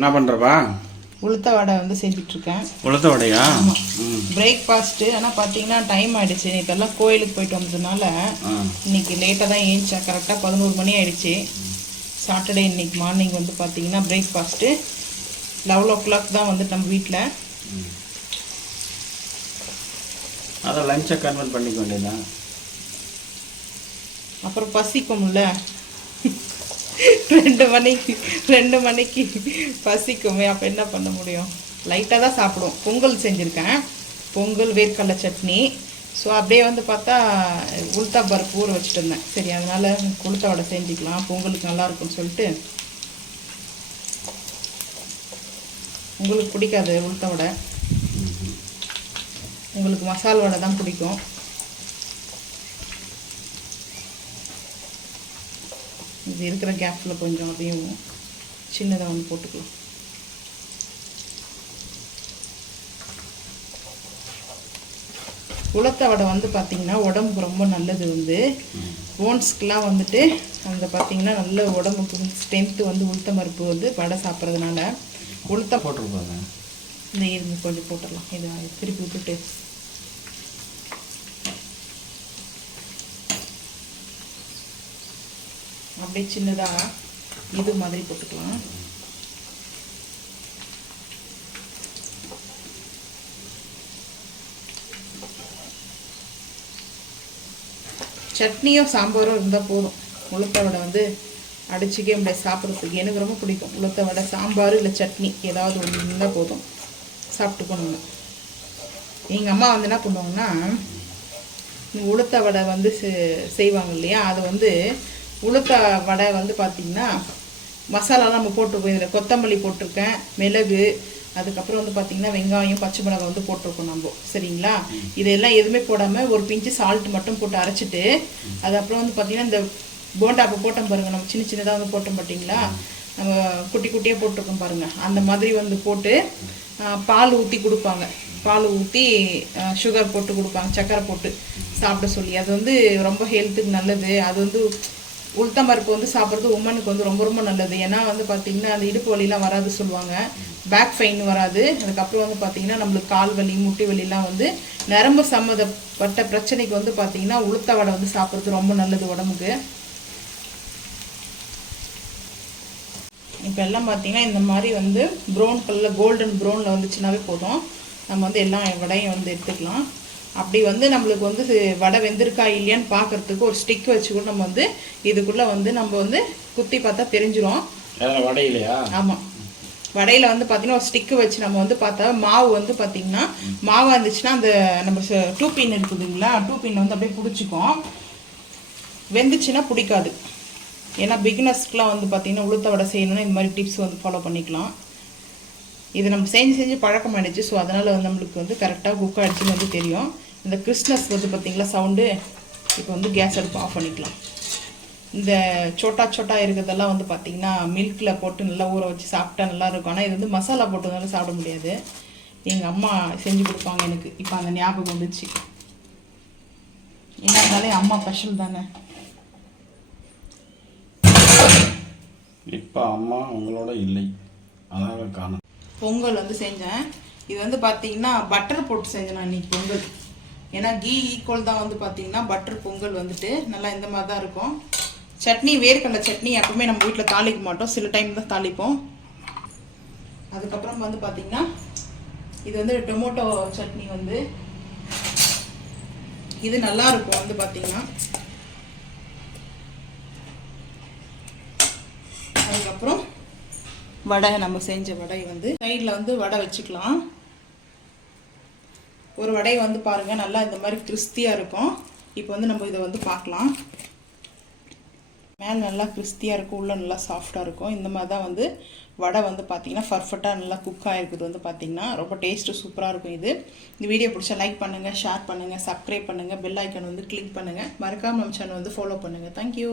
என்ன பண்ணுறப்பா? உளுத்த வடை வந்து செஞ்சிட்ருக்கேன். உளுத்த வடையா? பிரேக்ஃபாஸ்ட்டு. ஆனால் பார்த்தீங்கன்னா டைம் ஆகிடுச்சு. நேற்றெல்லாம் கோயிலுக்கு போயிட்டு வந்ததுனால இன்னைக்கு லேட்டாக தான் ஏஞ்சிச்சேன். கரெக்டாக 11 மணி ஆகிடுச்சு. சாட்டர்டே இன்னைக்கு மார்னிங் வந்து பார்த்தீங்கன்னா பிரேக்ஃபாஸ்ட்டு 11 o'clock தான் வந்து நம்ம வீட்டில். அதை லஞ்சை கன்வெர்ட் பண்ணிக்க வேண்டியதான். அப்புறம் பசிக்கும்ல 2 மணிக்கு பசிக்குமே. அப்போ என்ன பண்ண முடியும்? லைட்டாக தான் சாப்பிடுவோம். பொங்கல் செஞ்சுருக்கேன். பொங்கல், வேர்க்கடலை சட்னி. ஸோ அப்படியே வந்து பார்த்தா உளுத்தா பருப்பு ஊற வச்சுட்டு இருந்தேன். சரி, அதனால் உளுத்த வடை செஞ்சுக்கலாம், பொங்கலுக்கு நல்லாயிருக்குன்னு சொல்லிட்டு. உங்களுக்கு பிடிக்காது உளுத்த வடை, உங்களுக்கு மசால் வடை தான் பிடிக்கும். இது இருக்கிற கேப்பில் கொஞ்சம் அதையும் சின்னதாக வந்து போட்டுக்கலாம். உளுத்த வடை வந்து பார்த்திங்கன்னா உடம்புக்கு ரொம்ப நல்லது. வந்து போன்ஸ்க்கெலாம் வந்துட்டு அந்த பார்த்திங்கன்னா நல்ல உடம்புக்கு ஸ்ட்ரென்த்து வந்து உளுத்த பருப்பு வந்து வடை சாப்பிட்றதுனால. உளுத்த போட்டுருப்பாங்க. இந்த இருந்து கொஞ்சம் போட்டுடலாம். இதை திருப்பி விட்டுட்டு அப்படியே சின்னதாக இது மாதிரி போட்டுக்கலாம். சட்னியோ சாம்பாரோ இருந்தால் போதும். உளுத்த வடை வந்து அடிச்சுக்கே முடியாது சாப்பிட்றதுக்கு. எனக்கு ரொம்ப பிடிக்கும் உளுத்த வடை. சாம்பார் இல்லை சட்னி ஏதாவது ஒன்று இருந்தால் போதும், சாப்பிட்டுக்கணுங்க. எங்கள் அம்மா வந்து என்ன பண்ணுவாங்கன்னா, உளுத்த வடை வந்து செய்வாங்க இல்லையா, அது வந்து உளுத்த வடை வந்து பார்த்திங்கன்னா மசாலாலாம் நம்ம போட்டிருக்கோம். இதில் கொத்தமல்லி போட்டிருக்கேன், மிளகு, அதுக்கப்புறம் வந்து பார்த்திங்கன்னா வெங்காயம், பச்சை மிளகாய் வந்து போட்டிருக்கோம் நம்ம. சரிங்களா? இதெல்லாம் எதுவுமே போடாமல் ஒரு பிஞ்சு சால்ட் மட்டும் போட்டு அரைச்சிட்டு, அது அப்புறம் வந்து பார்த்திங்கன்னா இந்த போண்டாப்பை போட்டோம் பாருங்கள், நம்ம சின்ன சின்னதாக வந்து போட்டோம் பார்த்தீங்களா, நம்ம குட்டி குட்டியாக போட்டிருக்கோம் பாருங்கள், அந்த மாதிரி வந்து போட்டு பால் ஊற்றி கொடுப்பாங்க. பால் ஊற்றி சுகர் போட்டு கொடுப்பாங்க, சர்க்கரை போட்டு சாப்பிட சொல்லி. அது வந்து ரொம்ப ஹெல்த்துக்கு நல்லது. அது வந்து உளுத்தம் பருப்பு வந்து சாப்பிட்றது உமனுக்கு வந்து ரொம்ப ரொம்ப நல்லது. ஏன்னா வந்து பார்த்திங்கன்னா அந்த இடுப்பு வலிலாம் வராது சொல்லுவாங்க, பேக் பெயின் வராது. அதுக்கப்புறம் வந்து பார்த்திங்கன்னா நம்மளுக்கு கால் வலி, முட்டி வலிலாம் வந்து நரம்பு சம்மந்தப்பட்ட பிரச்சனைக்கு வந்து பார்த்திங்கன்னா உளுத்த வடை வந்து சாப்பிட்றது ரொம்ப நல்லது உடம்புக்கு. இப்போ எல்லாம் பார்த்திங்கன்னா இந்த மாதிரி வந்து ப்ரௌன் கலரில் கோல்டன் ப்ரௌனில் வந்துச்சுனாவே போதும். நம்ம வந்து எல்லா வடையும் வந்து எடுத்துக்கலாம். அப்படி வந்து நம்மளுக்கு வந்து வடை வெந்திருக்கா இல்லையான்னு பார்க்குறதுக்கு ஒரு ஸ்டிக் வச்சு கூட நம்ம வந்து இதுக்குள்ளே வந்து நம்ம வந்து குத்தி பார்த்தா தெரிஞ்சிடும். வடையிலையா? ஆமாம், வடையில் வந்து பார்த்திங்கன்னா ஒரு ஸ்டிக்கு வச்சு நம்ம வந்து பார்த்தா மாவு வந்து பார்த்திங்கன்னா மாவாக இருந்துச்சுன்னா அந்த நம்ம 2 பின் இருக்குதுங்களா, 2 பின் வந்து அப்படியே பிடிச்சிக்கும். வெந்துச்சுன்னா பிடிக்காது. ஏன்னா பிகினர்ஸ்க்குலாம் வந்து பார்த்திங்கன்னா உளுத்த வடை செய்யணும்னா இந்த மாதிரி டிப்ஸ் வந்து ஃபாலோ பண்ணிக்கலாம். இது நம்ம செஞ்சு பழக்கம் ஆகிடுச்சு. ஸோ அதனால் வந்து நம்மளுக்கு வந்து கரெக்டாக குக் ஆகிடுச்சுன்னு வந்து தெரியும். இந்த கிறிஸ்மஸ் வந்து பார்த்திங்களா சவுண்டு. இப்போ வந்து கேஸ் அடுப்பு ஆஃப் பண்ணிக்கலாம். இந்த சோட்டா இருக்கிறதெல்லாம் வந்து பார்த்திங்கன்னா மில்கில் போட்டு நல்லா ஊற வச்சு சாப்பிட்டா நல்லாயிருக்கும். ஆனால் இது வந்து மசாலா போட்டதுனால சாப்பிட முடியாது. எங்கள் அம்மா செஞ்சு கொடுப்பாங்க எனக்கு. இப்போ அந்த ஞாபகம் வந்துச்சு. என்ன இருந்தாலே அம்மா ஸ்பெஷல் தானே. இப்போ அம்மா உங்களோட இல்லை, அதாக காணும். பொங்கல் வந்து செஞ்சேன். இது வந்து பார்த்திங்கன்னா பட்டர் போட்டு செஞ்சேன் நான் இன்றைக்கி பொங்கல். ஏன்னா கீ ஈக்குவல் தான் வந்து பார்த்திங்கன்னா பட்டர் பொங்கல் வந்துட்டு நல்லா இந்த மாதிரி தான் இருக்கும். சட்னி, வேர்க்கடலை சட்னி எப்பவுமே நம்ம வீட்டில் தாளிக்க மாட்டோம், சில டைம் தான் தாளிப்போம். அதுக்கப்புறம் வந்து பார்த்திங்கன்னா இது வந்து டொமேட்டோ சட்னி வந்து இது நல்லாயிருக்கும் வந்து பார்த்திங்கன்னா. அதுக்கப்புறம் வடை, நம்ம செஞ்ச வடை வந்து சைடில் வந்து வடை வச்சுக்கலாம். ஒரு வடையை வந்து பாருங்கள் நல்லா இந்த மாதிரி கிறிஸ்பியாக இருக்கும். இப்போ வந்து நம்ம இதை வந்து பார்க்கலாம். மேலே நல்லா கிறிஸ்பியாக இருக்கும், உள்ளே நல்லா சாஃப்டாக இருக்கும். இந்த மாதிரி தான் வந்து வடை வந்து பார்த்திங்கன்னா பர்ஃபெக்டாக நல்லா குக் ஆகிருக்குது. வந்து பார்த்திங்கன்னா ரொம்ப டேஸ்ட்டு சூப்பராக இருக்கும். இந்த வீடியோ பிடிச்சா லைக் பண்ணுங்கள், ஷேர் பண்ணுங்கள், சப்ஸ்கிரைப் பண்ணுங்கள், பெல் ஐக்கான் வந்து கிளிக் பண்ணுங்கள். மறக்காமல் நம்ம சேனல் வந்து ஃபாலோ பண்ணுங்கள். தேங்க்யூ.